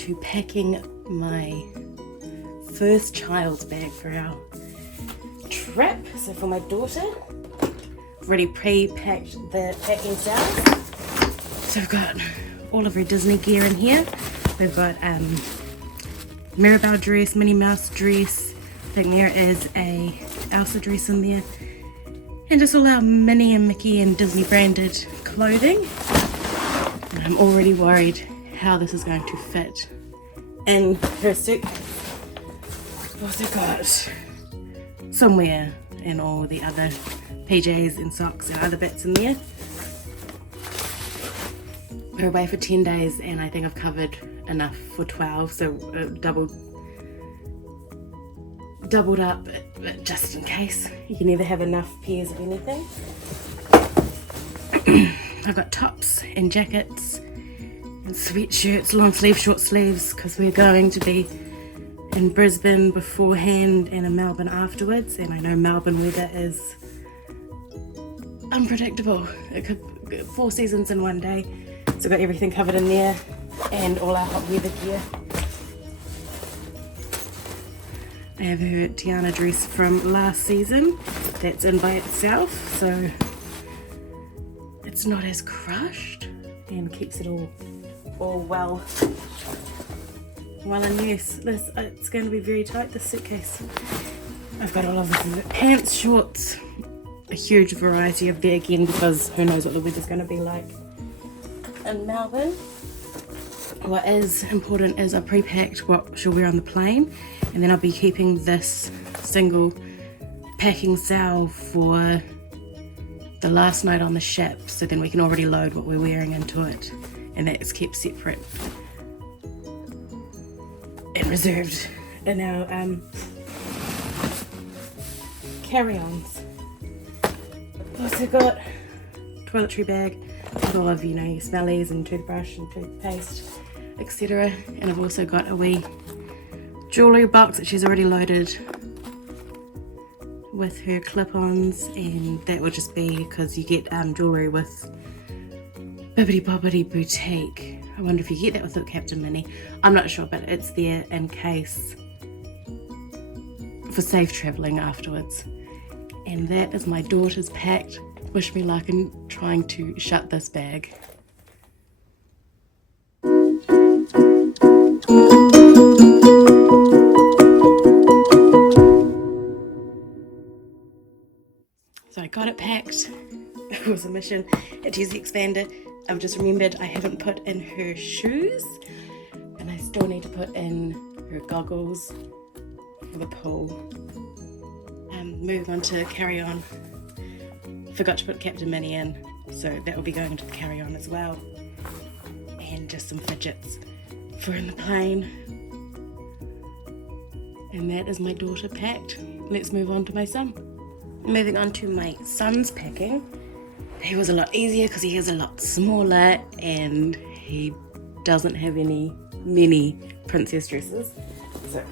to packing my first child's bag for our trip. So for my daughter, I've already pre-packed the packing cells. So we've got all of her Disney gear in here. We've got Mirabelle dress, Minnie Mouse dress. I think there is a Elsa dress in there. And just all our Minnie and Mickey and Disney branded clothing. And I'm already worried how this is going to fit in her suitcase. I've also got somewhere and all the other PJs and socks and other bits in there. We're away for 10 days and I think I've covered enough for 12, so doubled up just in case. You can never have enough pairs of anything. I've got tops and jackets and sweatshirts, long sleeve, short sleeves, because we're going to be in Brisbane beforehand and in Melbourne afterwards, and I know Melbourne weather is unpredictable. It could 4 seasons in one day. So I've got everything covered in there and all our hot weather gear. I have her Tiana dress from last season that's in by itself, so it's not as crushed and keeps it all well in use. It's going to be very tight, this suitcase. I've got all of this pants, shorts, a huge variety of there again because who knows what the weather's going to be like in Melbourne. What is important is I pre-packed what she'll wear on the plane, and then I'll be keeping this single packing cell for the last night on the ship, so then we can already load what we're wearing into it, and that's kept separate and reserved in our carry-ons. Also got toiletry bag with all of, your smellies and toothbrush and toothpaste, etc. And I've also got a wee jewellery box that she's already loaded with her clip-ons, and that will just be because you get jewellery with Bibbidi Bobbidi Boutique. I wonder if you get that with the Captain Minnie. I'm not sure, but it's there in case for safe travelling afterwards. And that is my daughter's packed. Wish me luck in trying to shut this bag. So I got it packed. It was a mission. It is the expander. I've just remembered I haven't put in her shoes, and I still need to put in her goggles for the pool. Moving on to carry-on. Forgot to put Captain Minnie in, so that will be going into the carry-on as well. And just some fidgets for in the plane. And that is my daughter packed. Let's move on to my son. Moving on to my son's packing. He was a lot easier because he is a lot smaller and he doesn't have many princess dresses. So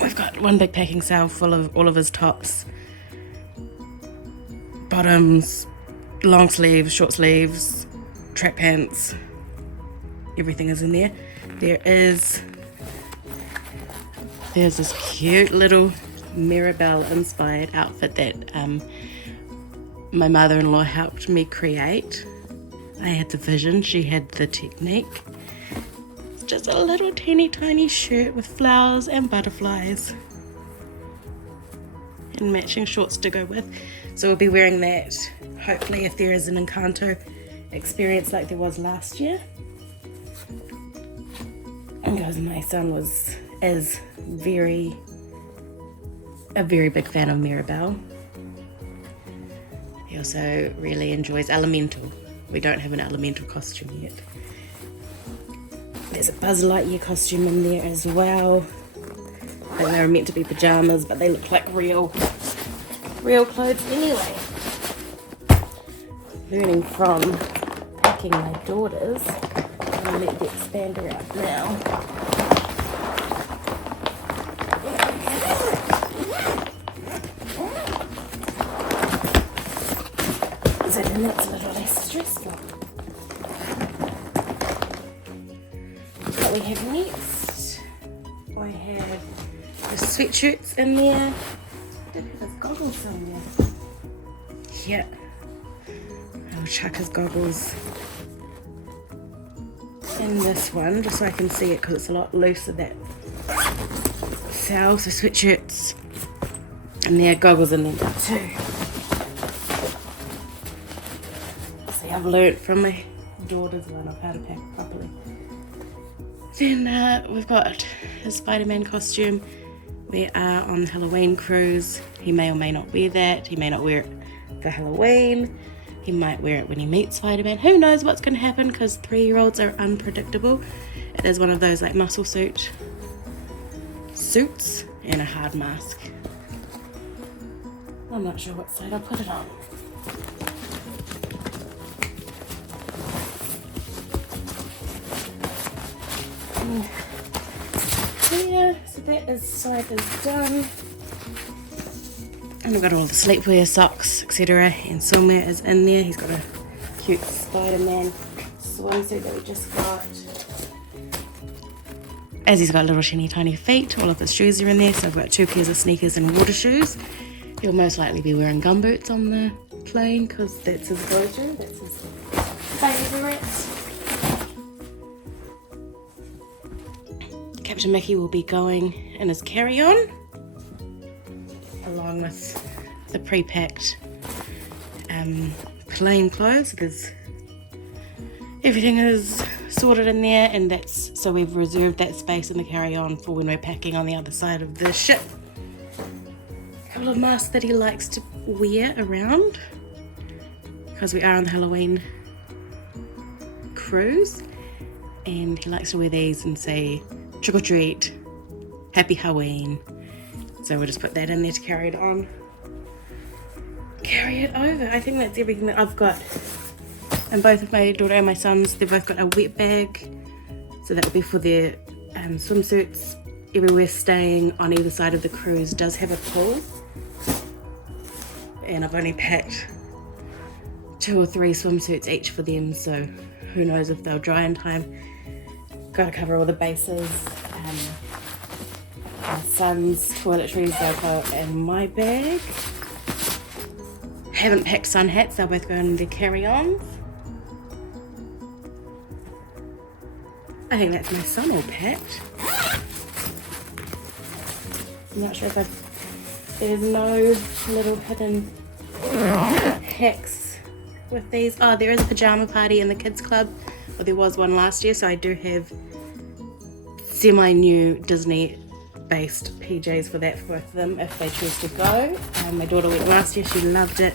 we've got one big packing cell full of all of his tops, bottoms, long sleeves, short sleeves, track pants. Everything is in there. There's this cute little Mirabelle inspired outfit that my mother-in-law helped me create. I had the vision, she had the technique. It's just a little teeny tiny shirt with flowers and butterflies and matching shorts to go with. So we'll be wearing that hopefully if there is an Encanto experience like there was last year. And because my son is a very big fan of Mirabelle. He also really enjoys Elemental. We don't have an Elemental costume yet. There's a Buzz Lightyear costume in there as well. I think they were meant to be pajamas, but they look like real clothes anyway. Learning from packing my daughters. I'm gonna let the expander out now. So then it's a little less stressful. But we have The sweatshirts in there. I did have his goggles somewhere. Yeah. I'll chuck his goggles in this one just so I can see it because it's a lot looser that cell. So sweatshirts and there, goggles in there too. See, I've learnt from my daughter's one of how to pack properly. Then we've got his Spider-Man costume. We are on the Halloween cruise. He may or may not wear that. He may not wear it for Halloween. He might wear it when he meets Spider-Man. Who knows what's going to happen because 3-year-olds are unpredictable. It is one of those like muscle suits and a hard mask. I'm not sure what side I'll put it on. Yeah, so that side is done. And we've got all the sleepwear, socks, etc. And swimwear is in there. He's got a cute Spider-Man swimsuit that we just got. As he's got little tiny feet, all of his shoes are in there. So I've got 2 pairs of sneakers and water shoes. He'll most likely be wearing gumboots on the plane because that's his go-to. That's his favourite. Captain Mickey will be going in his carry-on along with the pre-packed plain clothes because everything is sorted in there, and that's so we've reserved that space in the carry-on for when we're packing on the other side of the ship. A couple of masks that he likes to wear around because we are on the Halloween cruise, and he likes to wear these and say trick or treat, happy Halloween. So we'll just put that in there to carry it on. Carry it over. I think that's everything that I've got. And both of my daughter and my sons, they've both got a wet bag. So that will be for their swimsuits. Everywhere staying on either side of the cruise does have a pool. And I've only packed 2 or 3 swimsuits each for them, so who knows if they'll dry in time. Got to cover all the bases. My son's toiletries, they'll go in my bag. Haven't packed sun hats, they'll both go in their carry-ons. I think that's my son all packed. I'm not sure if there's no little hidden hacks with these. Oh, there is a pajama party in the kids club. Well, there was one last year, so I do have semi-new Disney based PJs for that for both of them if they choose to go. My daughter went last year, she loved it.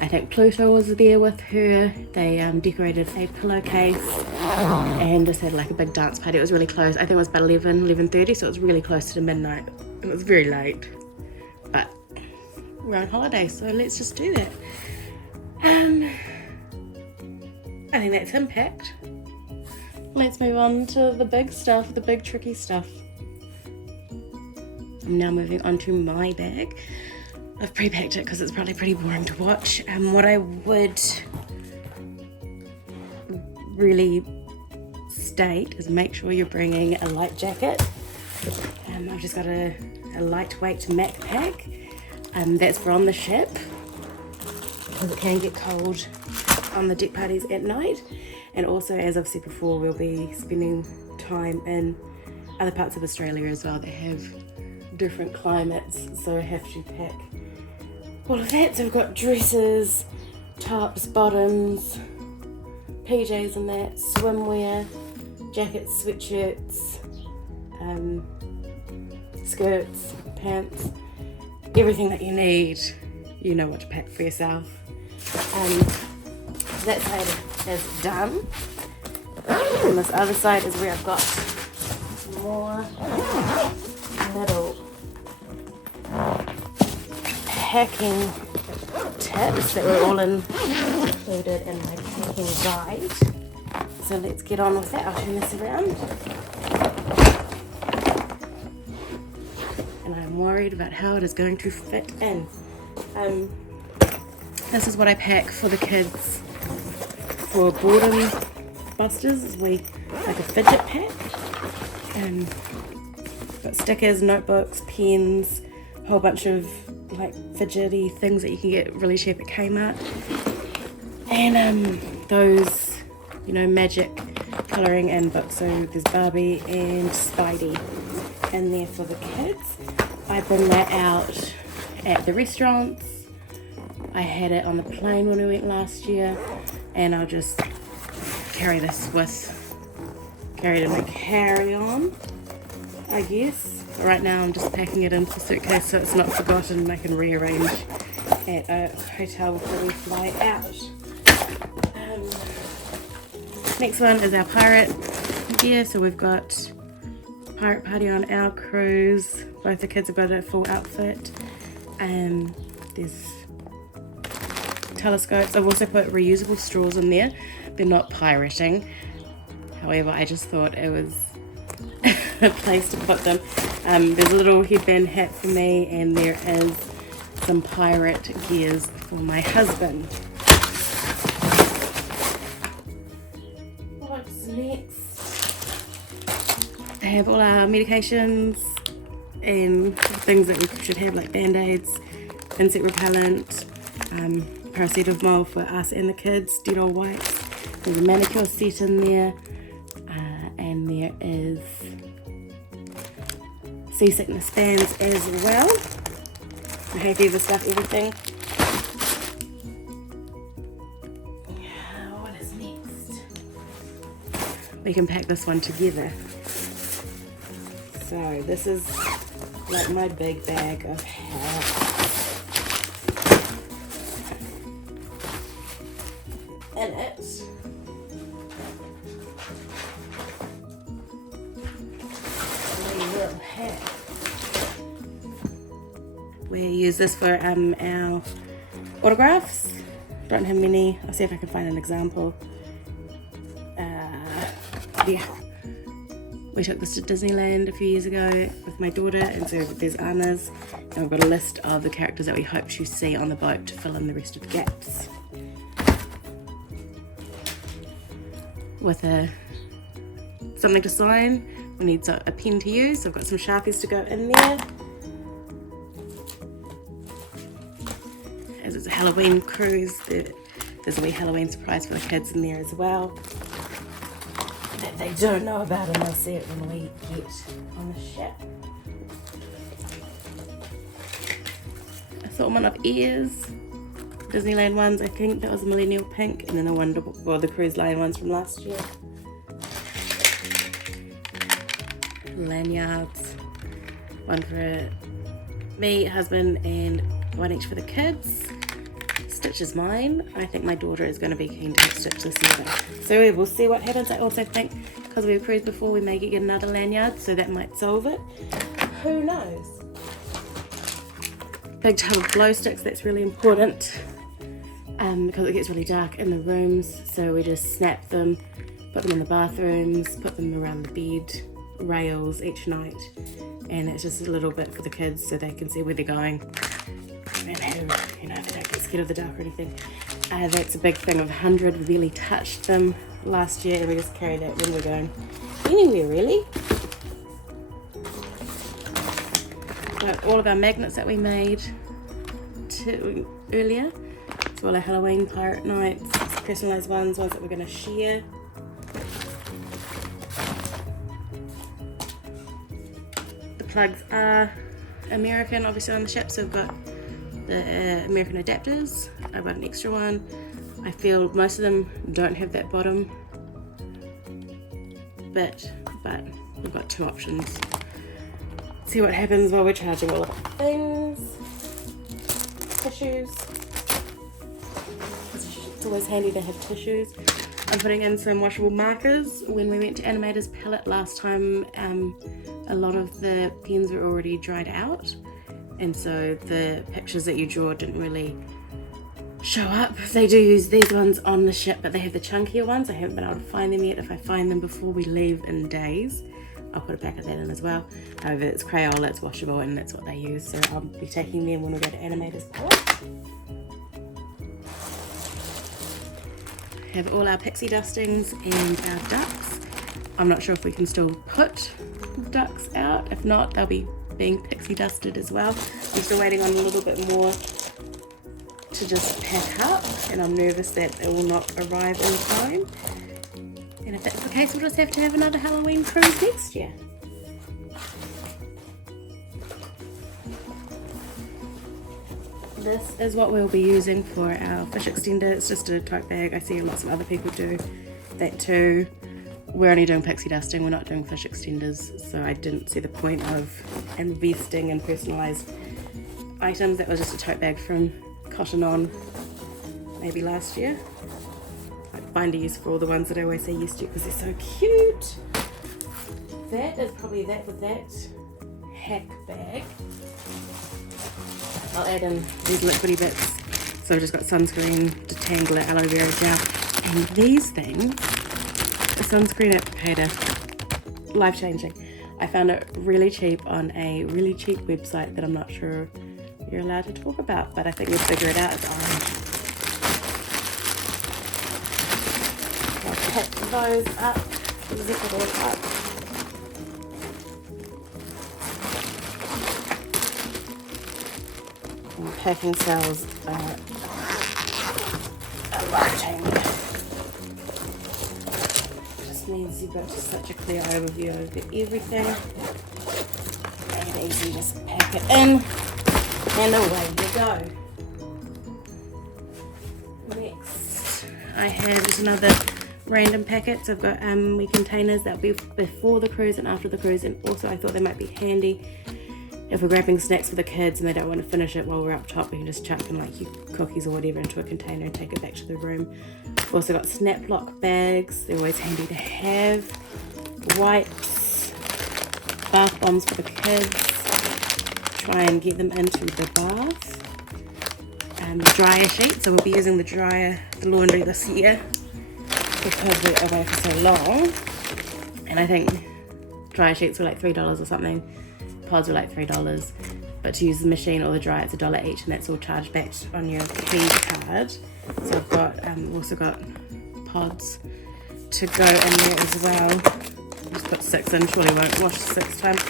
I think Pluto was there with her. They decorated a pillowcase and just had like a big dance party. It was really close. I think it was about 11:30, so it was really close to midnight. It was very late, but we're on holiday, so let's just do that. I think that's him packed. Let's move on to the big stuff, the big tricky stuff. I'm now moving on to my bag. I've pre-packed it because it's probably pretty boring to watch. What I would really state is make sure you're bringing a light jacket. I've just got a lightweight Mac pack. That's from the ship because it can get cold on the deck parties at night. And also, as I've said before, we'll be spending time in other parts of Australia as well that have different climates, so I have to pack all of that. So we've got dresses, tops, bottoms, PJs and that, swimwear, jackets, sweatshirts, skirts, pants, everything that you need. You know what to pack for yourself. That side is done. And this other side is where I've got more little packing tips that were all included in my packing guide. So let's get on with that. I'll turn this around. And I'm worried about how it is going to fit in. This is what I pack for the kids for boredom busters. Like a fidget pack. Got got stickers, notebooks, pens, a whole bunch of like fidgety things that you can get really cheap at Kmart. And those, you know, magic colouring and books. So there's Barbie and Spidey in there for the kids. I bring that out at the restaurants. I had it on the plane when we went last year, and I'll just carry this carry it in my carry-on, I guess. Right now I'm just packing it into the suitcase so it's not forgotten and I can rearrange at a hotel before we fly out. Next one is our pirate gear. So we've got pirate party on our cruise. Both the kids have got a full outfit. There's telescopes. I've also put reusable straws in there. They're not pirating. However, I just thought it was a place to put them. There's a little headband hat for me, and there is some pirate gears for my husband. What's next? I have all our medications and things that we should have, like band-aids, insect repellent, paracetamol for us and the kids, Dettol wipes. There's a manicure set in there, and there is seasickness bands as well. I'm happy with everything. What is next? We can pack this one together. So this is like my big bag of hats. In it, little hat. We use this for our autographs. Don't have many. I'll see if I can find an example. Yeah. We took this to Disneyland a few years ago with my daughter, and so there's Anna's, and we've got a list of the characters that we hope to see on the boat to fill in the rest of the gaps. With something to sign, we need a pen to use, so I've got some Sharpies to go in there. As it's a Halloween cruise, there's a wee Halloween surprise for the kids in there as well that they don't know about, and they'll see it when we get on the ship. Assortment of ears, Disneyland ones. I think that was a millennial pink, and then the cruise line ones from last year. Lanyards, one for me, husband, and one each for the kids. Stitch is mine. I think my daughter is going to be keen to stitch this either. So we will see what happens. I also think because we've cruised before, we may get another lanyard, so that might solve it. Who knows? Big tub of glow sticks, that's really important because it gets really dark in the rooms, so we just snap them, put them in the bathrooms, put them around the bed rails each night, and it's just a little bit for the kids so they can see where they're going and they don't get scared of the dark or anything. That's a big thing of 100. We barely touched them last year, and we just carry that when we're going anywhere really. Got all of our magnets that we made earlier. So all our Halloween pirate nights, personalised ones that we're going to share. The plugs are American, obviously, on the ship, so we've got the American adapters. I've got an extra one. I feel most of them don't have that bottom bit, but we've got two options. See what happens while we're charging all of the things. Tissues. It's always handy to have tissues. I'm putting in some washable markers. When we went to Animator's Palette last time, a lot of the pens were already dried out, and so the pictures that you draw didn't really show up. They do use these ones on the ship, but they have the chunkier ones. I haven't been able to find them yet. If I find them before we leave in days, I'll put a pack of that in as well. However, it's Crayola, it's washable, and that's what they use, so I'll be taking them when we go to Animator's Palette. Have all our pixie dustings and our ducks I'm not sure if we can still put ducks out. If not, they'll be being pixie dusted as well. I'm still waiting on a little bit more to just pack up, and I'm nervous that it will not arrive in time. And if that's the case, we'll just have to have another Halloween cruise next year. This is what we'll be using for our fish extender. It's just a tote bag. I see lots of other people do that too. We're only doing pixie dusting, we're not doing fish extenders, so I didn't see the point of investing in personalised items. That was just a tote bag from Cotton On, maybe last year. I find a use for all the ones that I always say yes to because they're so cute. That is probably that with that hack bag. I'll add in these liquidy bits. So I've just got sunscreen, detangler, aloe vera gel, and these things, the sunscreen applicator, life changing. I found it really cheap on a really cheap website that I'm not sure you're allowed to talk about, but I think you'll figure it out. It's orange. I'll pick those up, zip it all up. And packing cells are a life changer. Just means you've got just such a clear overview of everything. Make it easy, just pack it in. And away you go. Next, I have just another random packets. I've got wee containers that'll be before the cruise and after the cruise, and also I thought they might be handy if we're grabbing snacks for the kids and they don't want to finish it while we're up top. We can just chuck in like your cookies or whatever into a container and take it back to the room. We've also got snap lock bags. They're always handy to have. Wipes, bath bombs for the kids. Try and get them into the bath. Dryer sheets, so we'll be using the laundry this year because we're away for so long. And I think dryer sheets were like $3 or something. Pods were like $3, but to use the machine or the dryer it's $1 each, and that's all charged back on your key card. So I've got also got pods to go in there as well. Just put 6 in, surely won't wash 6 times.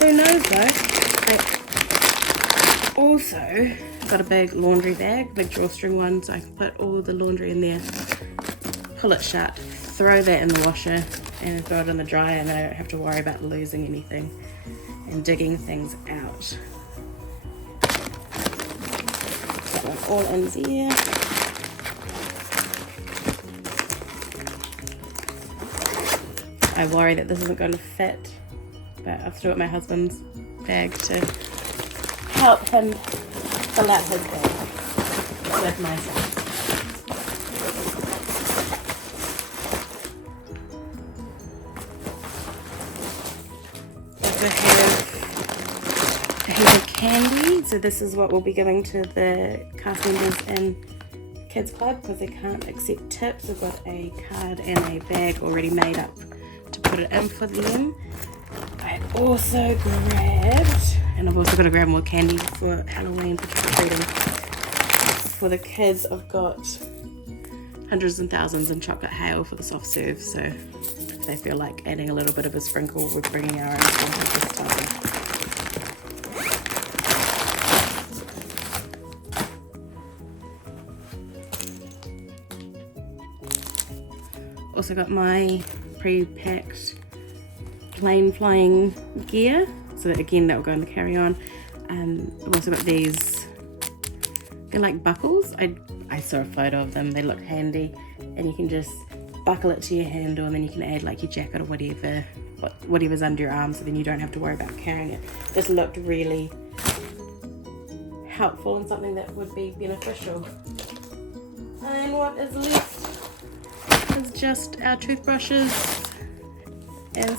Who knows though? I also got a big laundry bag, big drawstring one, so I can put all the laundry in there, pull it shut, throw that in the washer and throw it in the dryer, and then I don't have to worry about losing anything and digging things out. That one all in there. I worry that this isn't going to fit, but I've still got my husband's bag to help him fill out his bag with my stuff. Also have a heap of candy. So this is what we'll be giving to the cast members in Kids Club because they can't accept tips. We've got a card and a bag already made up to put it in for them. I also grabbed, and I've also got to grab more candy for Halloween for trick-or-treating. For the kids, I've got hundreds and thousands in chocolate hail for the soft serve, so if they feel like adding a little bit of a sprinkle, we're bringing our own sprinkles this time. Also got my pre-packed plane flying gear, so that again that will go in the carry-on. I've also got these, they're like buckles. I saw a photo of them, they look handy, and you can just buckle it to your handle and then you can add like your jacket or whatever's under your arm, so then you don't have to worry about carrying it. This looked really helpful and something that would be beneficial. And what is left is just our toothbrushes and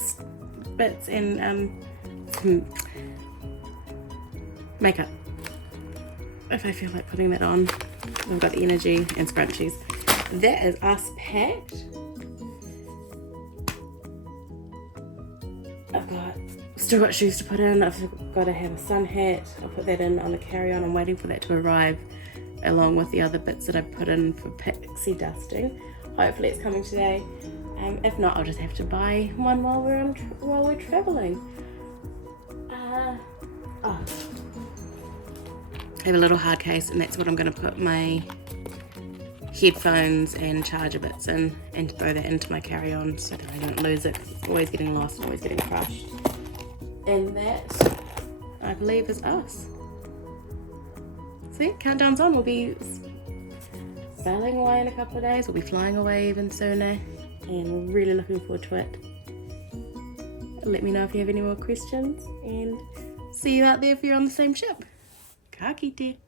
bits and some makeup. If I feel like putting that on. We've got the energy and scrunchies. That is us packed. Still got shoes to put in. I've got to have a sun hat. I'll put that in on the carry-on. I'm waiting for that to arrive along with the other bits that I put in for pixie dusting. Hopefully it's coming today. If not, I'll just have to buy one while we're traveling. I have a little hard case, and that's what I'm going to put my headphones and charger bits in, and throw that into my carry-on so that I don't lose it, because it's always getting lost, always getting crushed. And that, I believe, is us. See, countdown's on. We'll be sailing away in a couple of days. We'll be flying away even sooner, and we're really looking forward to it. Let me know if you have any more questions, and see you out there if you're on the same ship. Ka kite.